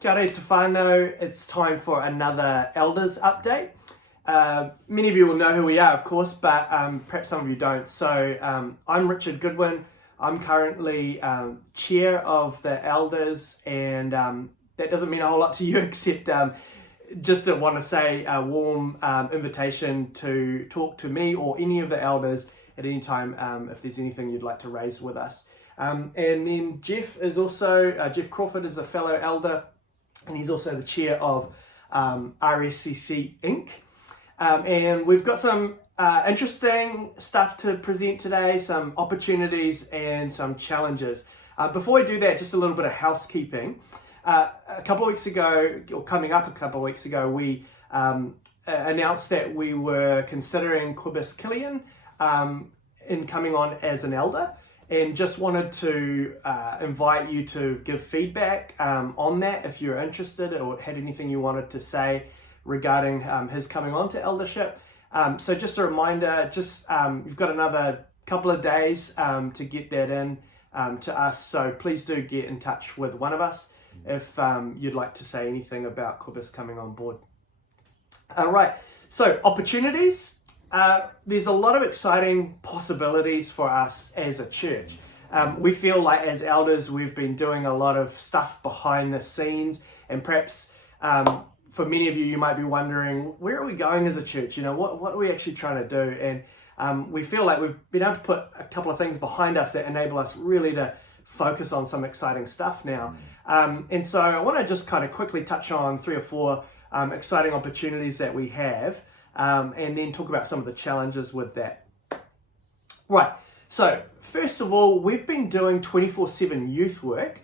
Kia ora te whānau. It's time for another Elders update. Many of you will know who we are, of course, but perhaps some of you don't. So I'm Richard Goodwin. I'm currently chair of the Elders, and that doesn't mean a whole lot to you, except just to want to say a warm invitation to talk to me or any of the Elders at any time if there's anything you'd like to raise with us. And then Geoff is also, Geoff Crawford is a fellow Elder, and he's also the chair of RSCC Inc. And we've got some interesting stuff to present today, some opportunities and some challenges. Before we do that, just a little bit of housekeeping. A couple of weeks ago, or coming up a couple of weeks ago, we announced that we were considering Quibus Killian in coming on as an elder, and just wanted to invite you to give feedback on that if you're interested or had anything you wanted to say regarding his coming on to eldership. So just a reminder, you've got another couple of days to get that in to us, so please do get in touch with one of us if you'd like to say anything about Quibus coming on board. All right, so opportunities. There's a lot of exciting possibilities for us as a church. We feel like as elders we've been doing a lot of stuff behind the scenes, and perhaps for many of you, you might be wondering, where are we going as a church? You know, what are we actually trying to do? And we feel like we've been able to put a couple of things behind us that enable us really to focus on some exciting stuff now. And so I want to just kind of quickly touch on 3 or 4 exciting opportunities that we have, and then talk about some of the challenges with that. Right, so first of all, we've been doing 24/7 youth work,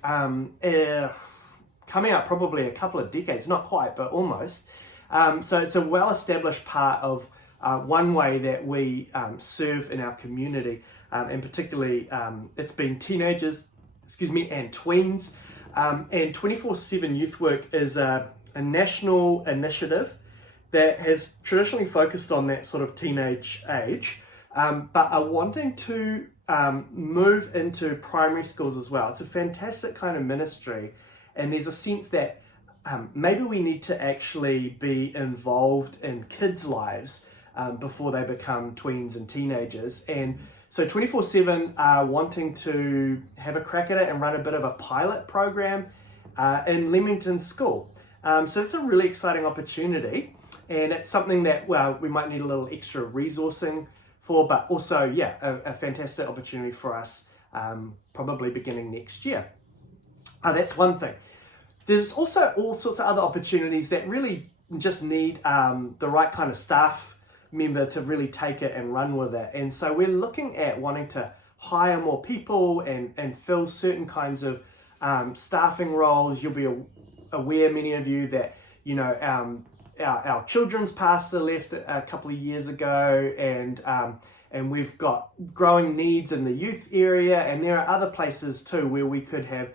coming up probably a couple of decades, not quite, but almost. So it's a well-established part of one way that we serve in our community, and particularly it's been teenagers, and tweens. And 24/7 youth work is a national initiative that has traditionally focused on that sort of teenage age, but are wanting to move into primary schools as well. It's a fantastic kind of ministry, and there's a sense that maybe we need to actually be involved in kids' lives before they become tweens and teenagers. And so 24/7 are wanting to have a crack at it and run a bit of a pilot program in Leamington School. So it's a really exciting opportunity, and it's something that, well, we might need a little extra resourcing for, but also, a fantastic opportunity for us probably beginning next year. That's one thing. There's also all sorts of other opportunities that really just need the right kind of staff member to really take it and run with it. And so we're looking at wanting to hire more people and fill certain kinds of staffing roles. You'll be aware, many of you, that, you know, our children's pastor left a couple of years ago, and we've got growing needs in the youth area, and there are other places too where we could have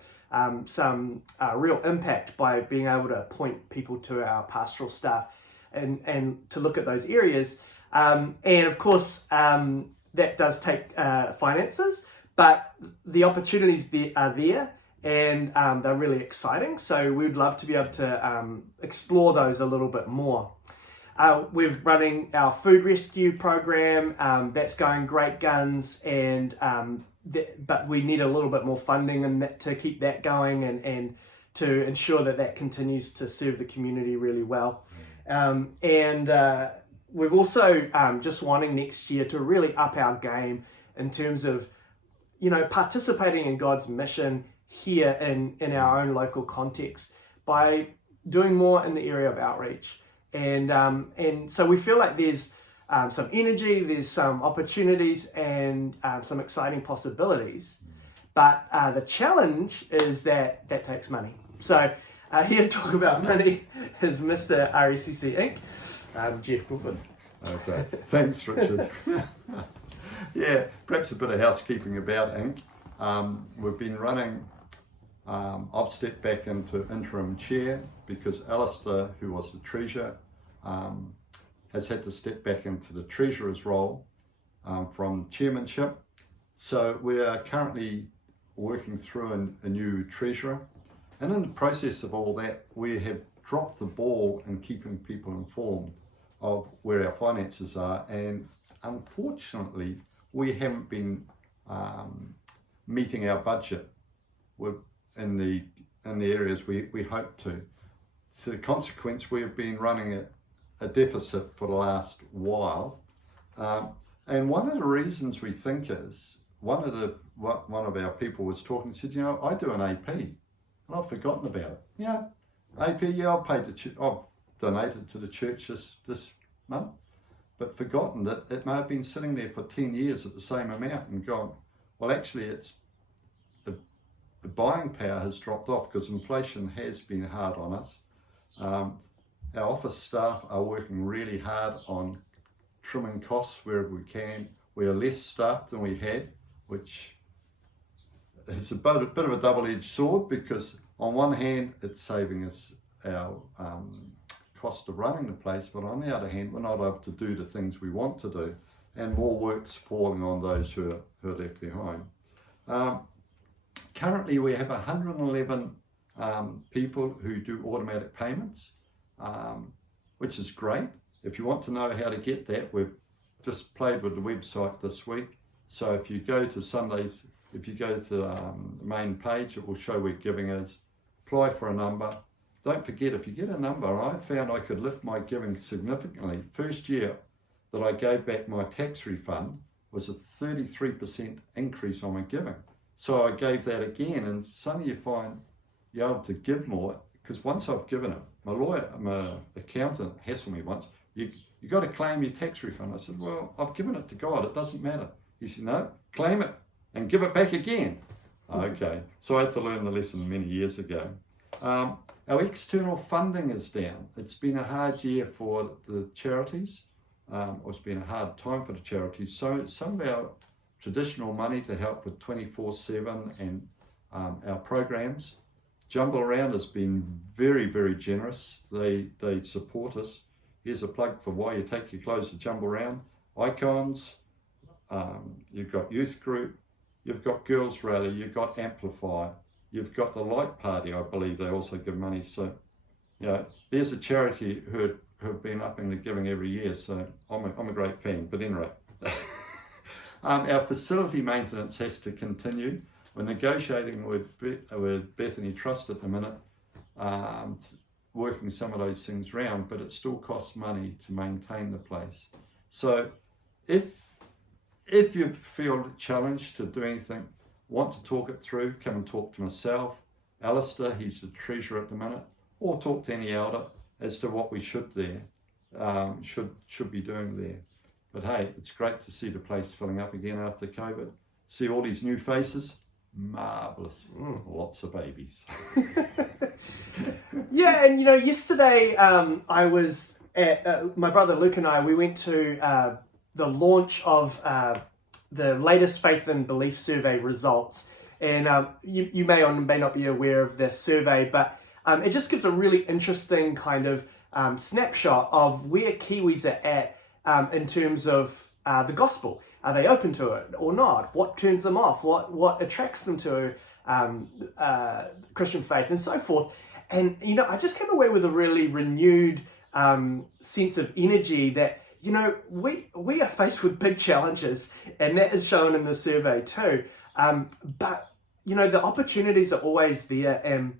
some real impact by being able to appoint people to our pastoral staff and to look at those areas. And of course, that does take finances, but the opportunities are there, and they're really exciting. So we'd love to be able to explore those a little bit more. We're running our food rescue program. That's going great guns, and but we need a little bit more funding and to keep that going, and to ensure that continues to serve the community really well. And we've also just wanting next year to really up our game in terms of, you know, participating in God's mission here in our own local context by doing more in the area of outreach. And so we feel like there's some energy, there's some opportunities, and some exciting possibilities. But the challenge is that takes money. So here to talk about money is Mr. RSCC Inc., Geoff Crawford. Okay, thanks, Richard. Yeah, perhaps a bit of housekeeping about Inc. We've been running, I've stepped back into interim chair because Alistair, who was the treasurer, has had to step back into the treasurer's role from chairmanship. So we are currently working through a new treasurer. And in the process of all that, we have dropped the ball in keeping people informed of where our finances are, and unfortunately we haven't been meeting our budget in the areas we hope to. So the consequence, we have been running a deficit for the last while, and one of the reasons we think is one of our people was talking, said, you know, I do an AP and I've forgotten about it. Yeah, AP, yeah, I've donated to the church this month, but forgotten that it may have been sitting there for 10 years at the same amount and gone, well, actually it's the buying power has dropped off because inflation has been hard on us. Our office staff are working really hard on trimming costs wherever we can. We are less staffed than we had, which is a bit of a double-edged sword, because on one hand it's saving us our cost of running the place, but on the other hand we're not able to do the things we want to do, and more work's falling on those who are left behind. Currently we have 111 people who do automatic payments, which is great. If you want to know how to get that, we've just played with the website this week. So if you go to Sundays, if you go to the main page, it will show where giving is. Apply for a number. Don't forget, if you get a number, I found I could lift my giving significantly. First year that I gave back my tax refund was a 33% increase on my giving. So I gave that again, and suddenly you find you're able to give more, because once I've given it, my accountant hassled me once, you got to claim your tax refund. I said, well, I've given it to God, it doesn't matter. He said, no, claim it and give it back again. Okay, so I had to learn the lesson many years ago. Our external funding is down. It's been a hard year for the charities, or it's been a hard time for the charities. So some of our traditional money to help with 24/7 and our programs, Jumble Around has been very, very generous. They support us. Here's a plug for why you take your clothes to Jumble Around. Icons, you've got Youth Group, you've got Girls Rally, you've got Amplify, you've got the Light Party, I believe they also give money. So, you know, there's a charity who have been upping the giving every year, so I'm a great fan, but anyway. Our facility maintenance has to continue. We're negotiating with Bethany Trust at the minute, working some of those things around, but it still costs money to maintain the place. So if you feel challenged to do anything, want to talk it through, come and talk to myself, Alistair, he's the treasurer at the minute, or talk to any elder as to what we should be doing there. But hey, it's great to see the place filling up again after COVID. See all these new faces, marvellous. Lots of babies. Yeah, and you know, yesterday I was at, my brother Luke and I, we went to the launch of the latest Faith and Belief survey results. And you may or may not be aware of this survey, but it just gives a really interesting kind of snapshot of where Kiwis are at in terms of the gospel. Are they open to it or not? What turns them off? What attracts them to Christian faith and so forth? And, you know, I just came away with a really renewed sense of energy that, you know, we are faced with big challenges, and that is shown in the survey too. But, you know, the opportunities are always there, and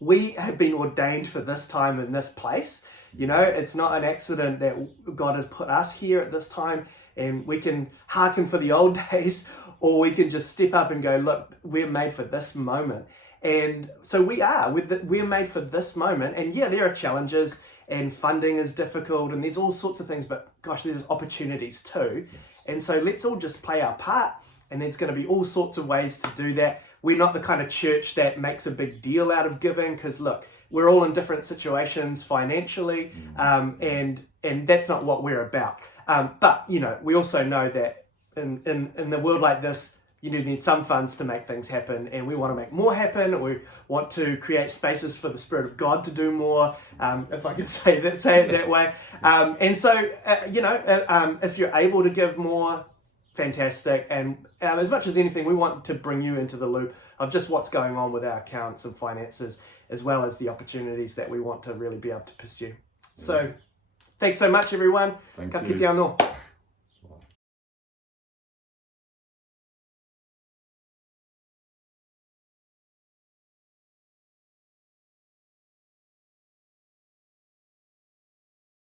we have been ordained for this time in this place. You know, it's not an accident that God has put us here at this time, and we can hearken for the old days, or we can just step up and go, look, we're made for this moment. And so we're made for this moment. And yeah, there are challenges, and funding is difficult, and there's all sorts of things, but gosh, there's opportunities too. And so let's all just play our part, and there's going to be all sorts of ways to do that. We're not the kind of church that makes a big deal out of giving, because look, we're all in different situations financially, and that's not what we're about. But, you know, we also know that in the world like this, you need some funds to make things happen, and we want to make more happen. We want to create spaces for the Spirit of God to do more, if I can say it that way. And so, you know, if you're able to give more, fantastic. And as much as anything, we want to bring you into the loop of just what's going on with our accounts and finances, as well as the opportunities that we want to really be able to pursue. So, thanks so much, everyone. Thank Ka you. kite anō.